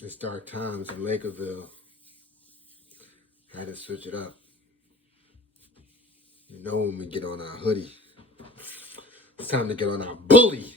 It's dark times in Lakerville. Had to switch it up. You know when we get on our hoodie, it's time to get on our bully.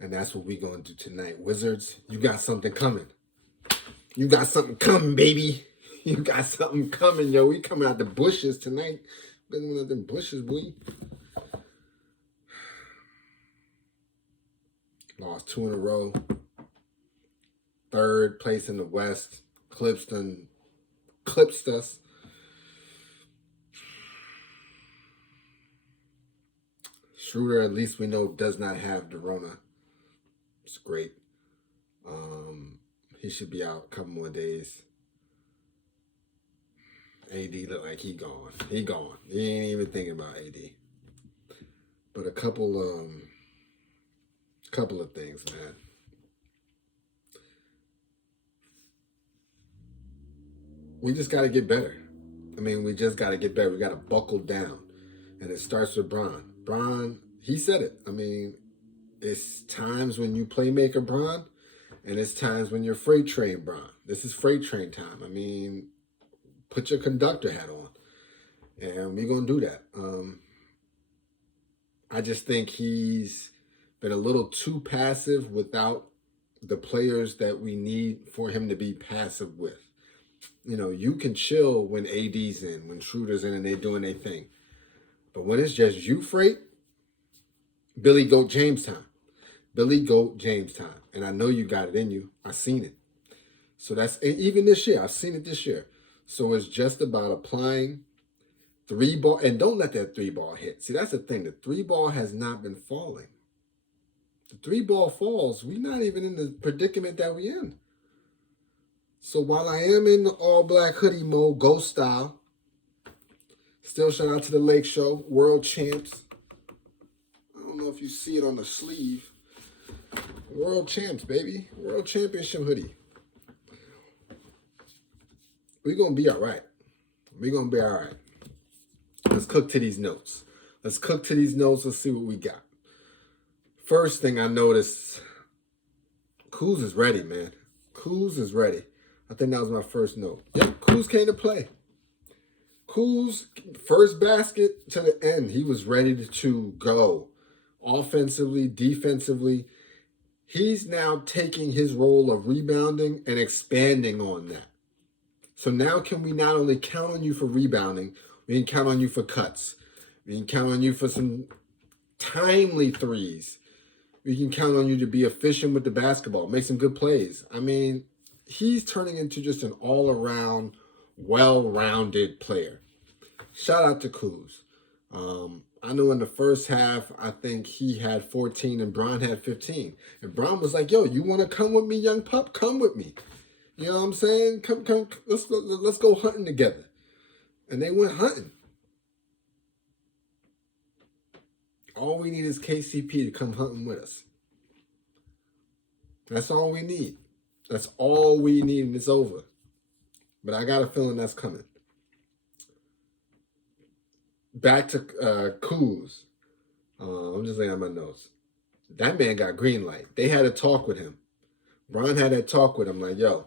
And that's what we're going to do tonight. Wizards, you got something coming. You got something coming, baby. You got something coming, yo. We coming out the bushes tonight. Been out them bushes, boy. Lost 2 in a row. 3rd place in the West. Clipped us. Schroeder, at least we know, does not have the Rona. It's great. He should be out a couple more days. AD look like he gone. He gone. He ain't even thinking about AD. But a couple of things, man. We just got to get better. I mean, we just got to get better. We got to buckle down. And it starts with Bron. Bron, he said it. I mean, it's times when you playmaker Bron, and it's times when you're freight train Bron. This is freight train time. I mean, put your conductor hat on. And we're going to do that. I just think he's been a little too passive without the players that we need for him to be passive with. You know, you can chill when AD's in, when Schroeder's in and they're doing their thing. But when it's just you, Freight, Billy Goat James time. Billy Goat James time. And I know you got it in you. I seen it. So that's, even this year, I've seen it this year. So it's just about applying 3-ball, and don't let that 3-ball hit. See, that's the thing. The 3-ball has not been falling. The 3-ball falls, we're not even in the predicament that we're in. So while I am in the all-black hoodie mode, ghost style, still shout out to the LakeShow, world champs. I don't know if you see it on the sleeve. World champs, baby. World championship hoodie. We're going to be all right. We're going to be all right. Let's cook to these notes. Let's see what we got. First thing I noticed, Kuz is ready, man. Kuz is ready. I think that was my first note. Yep, Kuz came to play. Kuz, first basket to the end, he was ready to go. Offensively, defensively. He's now taking his role of rebounding and expanding on that. So now can we not only count on you for rebounding, we can count on you for cuts. We can count on you for some timely threes. We can count on you to be efficient with the basketball, make some good plays. I mean, he's turning into just an all-around, well-rounded player. Shout out to Kuz. I know in the first half, I think he had 14 and Bron had 15. And Bron was like, yo, you want to come with me, young pup? Come with me. You know what I'm saying? Come, let's go hunting together. And they went hunting. All we need is KCP to come hunting with us. That's all we need. That's all we need, and it's over. But I got a feeling that's coming. Back to Kuz. I'm just laying on my notes. That man got green light. They had a talk with him. Bron had that talk with him like, yo,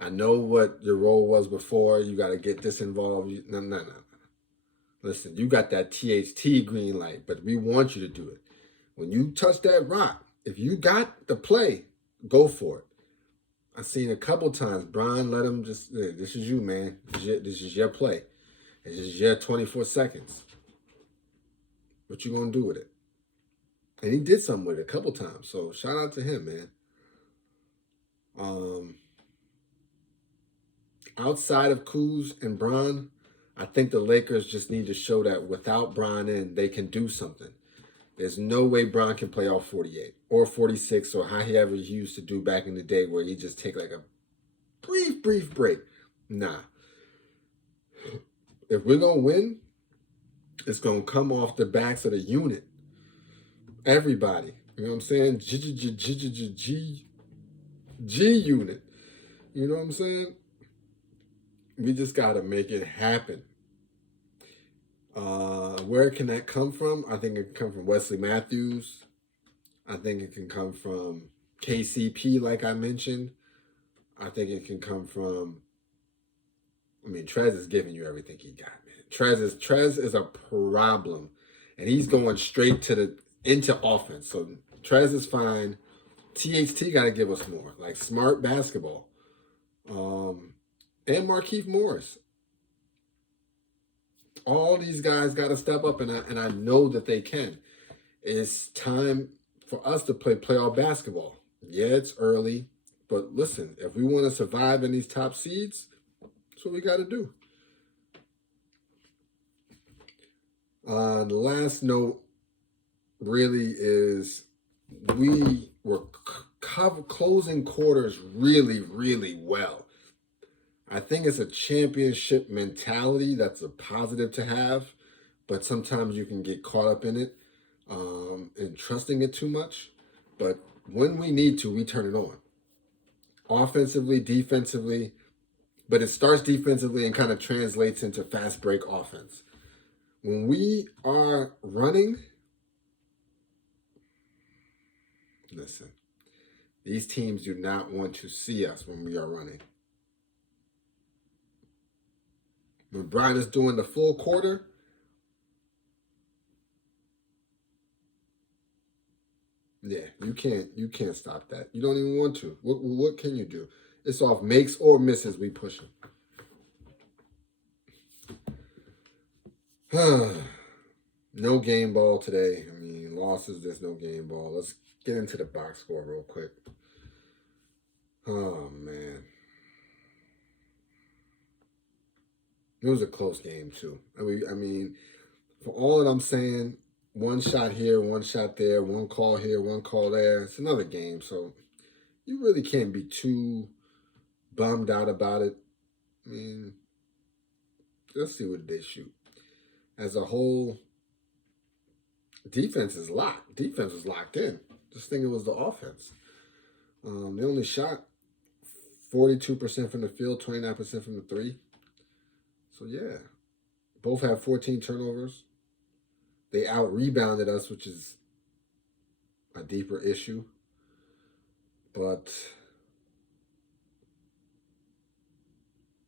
I know what your role was before. You got to get this involved. No. Listen, you got that THT green light, but we want you to do it. When you touch that rock, if you got the play, go for it. I've seen a couple times, Bron let him just, this is you, man. This is your play. This is your 24 seconds. What you going to do with it? And he did something with it a couple times. So shout out to him, man. Outside of Kuz and Bron, I think the Lakers just need to show that without Bron in, they can do something. There's no way Bron can play all 48 or 46 or how he ever used to do back in the day where he just take like a brief break. Nah. If we're going to win, it's going to come off the backs of the unit. Everybody. You know what I'm saying? G unit. You know what I'm saying? We just got to make it happen. Where can that come from? I think it can come from Wesley Matthews. I think it can come from KCP, like I mentioned, I think it can come from. I mean, Trez is giving you everything he got, man. Trez is a problem, and he's going straight into offense. So Trez is fine. THT got to give us more, like smart basketball. And Markieff Morris. All these guys got to step up, and I know that they can. It's time for us to play playoff basketball. Yeah, it's early, but listen, if we want to survive in these top seeds, that's what we got to do. The last note really is we were closing quarters really, really well. I think it's a championship mentality that's a positive to have, but sometimes you can get caught up in it and trusting it too much. But when we need to, we turn it on. Offensively, defensively, but it starts defensively and kind of translates into fast break offense. When we are running, listen, these teams do not want to see us when we are running. When Brian is doing the full quarter, yeah, you can't stop that. You don't even want to. What can you do? It's off makes or misses. We push them. No game ball today. I mean, losses. There's no game ball. Let's get into the box score real quick. Oh man, it was a close game too. I mean, for all that I'm saying, one shot here, one shot there, one call here, one call there. It's another game, so you really can't be too bummed out about it. I mean, let's see what they shoot. As a whole, defense is locked. Defense was locked in. Just think it was the offense. They only shot 42% from the field, 29% from the three. So yeah, both have 14 turnovers. They out-rebounded us, which is a deeper issue. But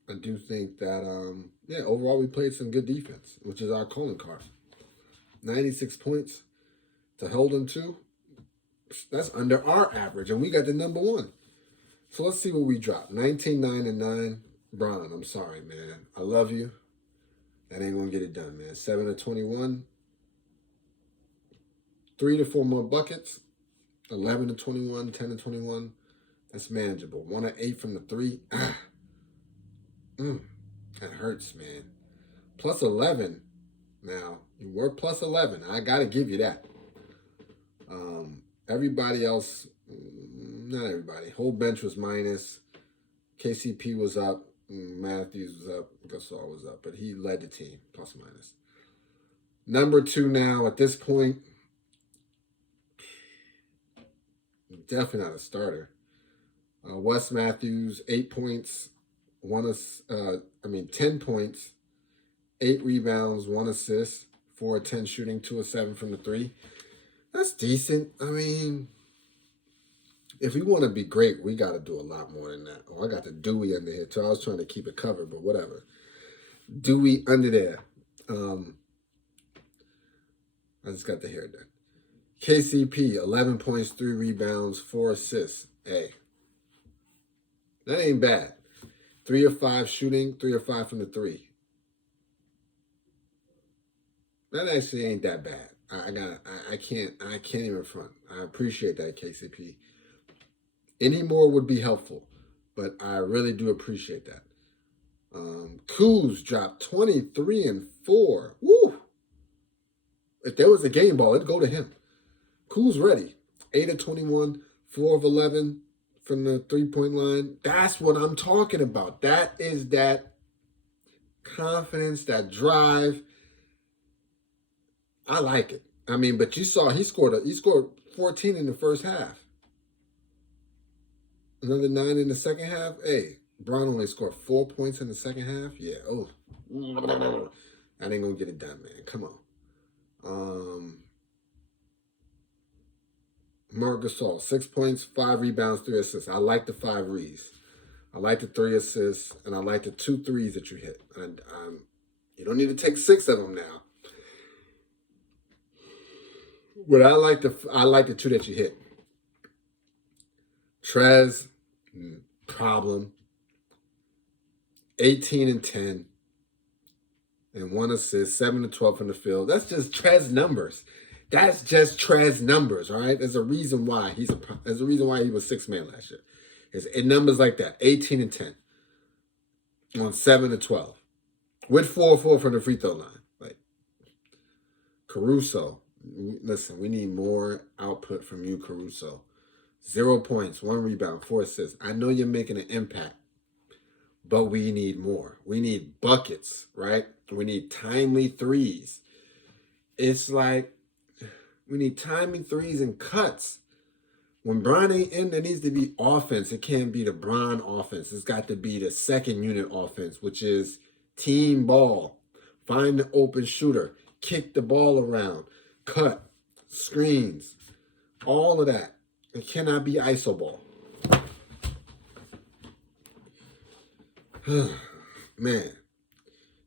I do think that, overall we played some good defense, which is our calling card. 96 points to hold them to. That's under our average, and we got the number one. So let's see what we dropped. 19-9-9. Bron, I'm sorry, man. I love you. That ain't going to get it done, man. 7-21. 3 to 4 more buckets. 11-21, 10-21. That's manageable. 1 of 8 from the 3. That hurts, man. Plus 11. Now, you were plus 11. I got to give you that. Everybody else, not everybody. Whole bench was minus. KCP was up. Matthews was up. Gasol was up. But he led the team, plus minus. Number 2 now, at this point, definitely not a starter. Wes Matthews, 8 points, 10 points, 8 rebounds, 1 assist, 4 of 10 shooting, 2 of 7 from the 3. That's decent. I mean, if we want to be great, we got to do a lot more than that. Oh, I got the Dewey under here, too. I was trying to keep it covered, but whatever. Dewey under there. I just got the hair done. KCP, 11 points, 3 rebounds, 4 assists. Hey, that ain't bad. 3 of 5 shooting, 3 of 5 from the 3. That actually ain't that bad. I can't even front. I appreciate that, KCP. Any more would be helpful, but I really do appreciate that. Kuz dropped 23 and 4. Woo! If there was a game ball, it'd go to him. Kuz ready. 8 of 21, 4 of 11 from the 3-point line. That's what I'm talking about. That is that confidence, that drive. I like it. I mean, but you saw he scored 14 in the first half. Another 9 in the second half. Hey, Brown only scored 4 points in the second half. Yeah. Oh, that ain't gonna get it done, man. Come on. Marc Gasol, 6 points, 5 rebounds, 3 assists. I like the 5 rees. I like the 3 assists, and I like the 2 threes that you hit. And you don't need to take 6 of them now. But I like the 2 that you hit. Trez, problem. 18 and 10. And 1 assist, 7 to 12 from the field. That's just Trez numbers. That's just Trez numbers, all right? There's a reason why there's a reason why he was 6th man last year. It's numbers like that, 18 and 10 on 7 to 12. With 4-4 from the free throw line. Like Caruso, listen, we need more output from you, Caruso. 0 points, 1 rebound, 4 assists. I know you're making an impact, but we need more. We need buckets, right? We need timely threes. It's like we need timely threes and cuts. When Bron ain't in, there needs to be offense. It can't be the Bron offense. It's got to be the second unit offense, which is team ball. Find the open shooter. Kick the ball around. Cut. Screens. All of that. It cannot be iso ball. Man.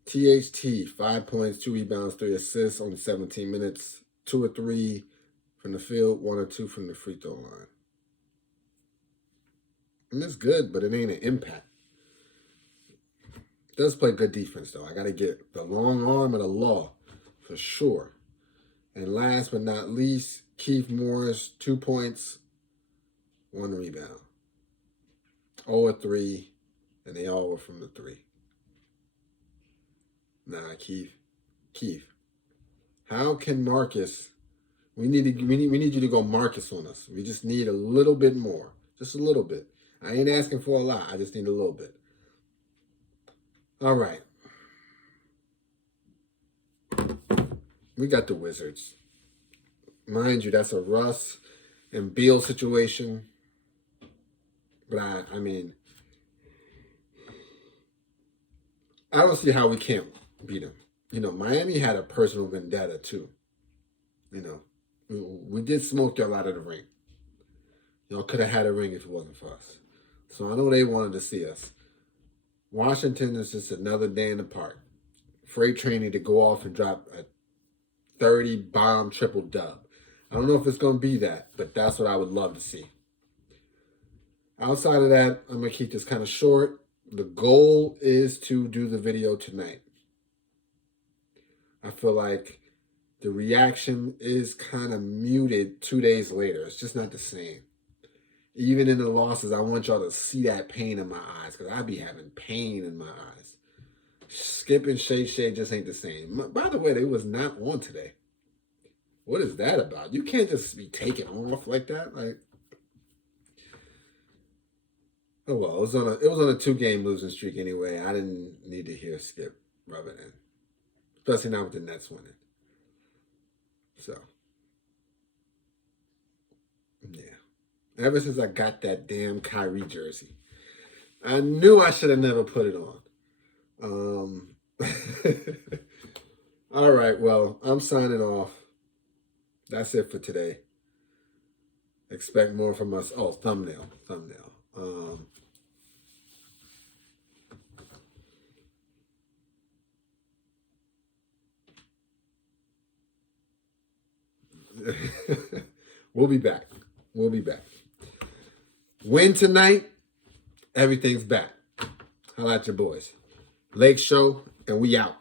THT, 5 points, 2 rebounds, 3 assists on 17 minutes. 2 or 3 from the field, 1 or 2 from the free throw line. And it's good, but it ain't an impact. Does play good defense, though. I got to get the long arm of the law, for sure. And last but not least, Keith Morris, 2 points, 1 rebound. 0 or 3, and they all were from the 3. Nah, Keith. How can Marcus? We need you to go Marcus on us. We just need a little bit more, just a little bit. I ain't asking for a lot. I just need a little bit. All right. We got the Wizards. Mind you, that's a Russ and Beal situation. But I mean, I don't see how we can't beat them. You know, Miami had a personal vendetta too. You know, we did smoke y'all out of the ring. Y'all could have had a ring if it wasn't for us. So I know they wanted to see us. Washington is just another day in the park. Freight train need to go off and drop a 30 bomb triple dub. I don't know if it's going to be that, but that's what I would love to see. Outside of that, I'm going to keep this kind of short. The goal is to do the video tonight. I feel like the reaction is kind of muted 2 days later. It's just not the same. Even in the losses, I want y'all to see that pain in my eyes because I be having pain in my eyes. Skip and Shay just ain't the same. By the way, they was not on today. What is that about? You can't just be taken off like that. Like, oh well, it was on a 2-game losing streak anyway. I didn't need to hear Skip rub it in, especially not with the Nets winning. So, yeah. Ever since I got that damn Kyrie jersey, I knew I should have never put it on. All right, well, I'm signing off. That's it for today. Expect more from us. Oh, thumbnail. We'll be back. Win tonight, everything's back. Holla at your boys. LakeShow, and we out.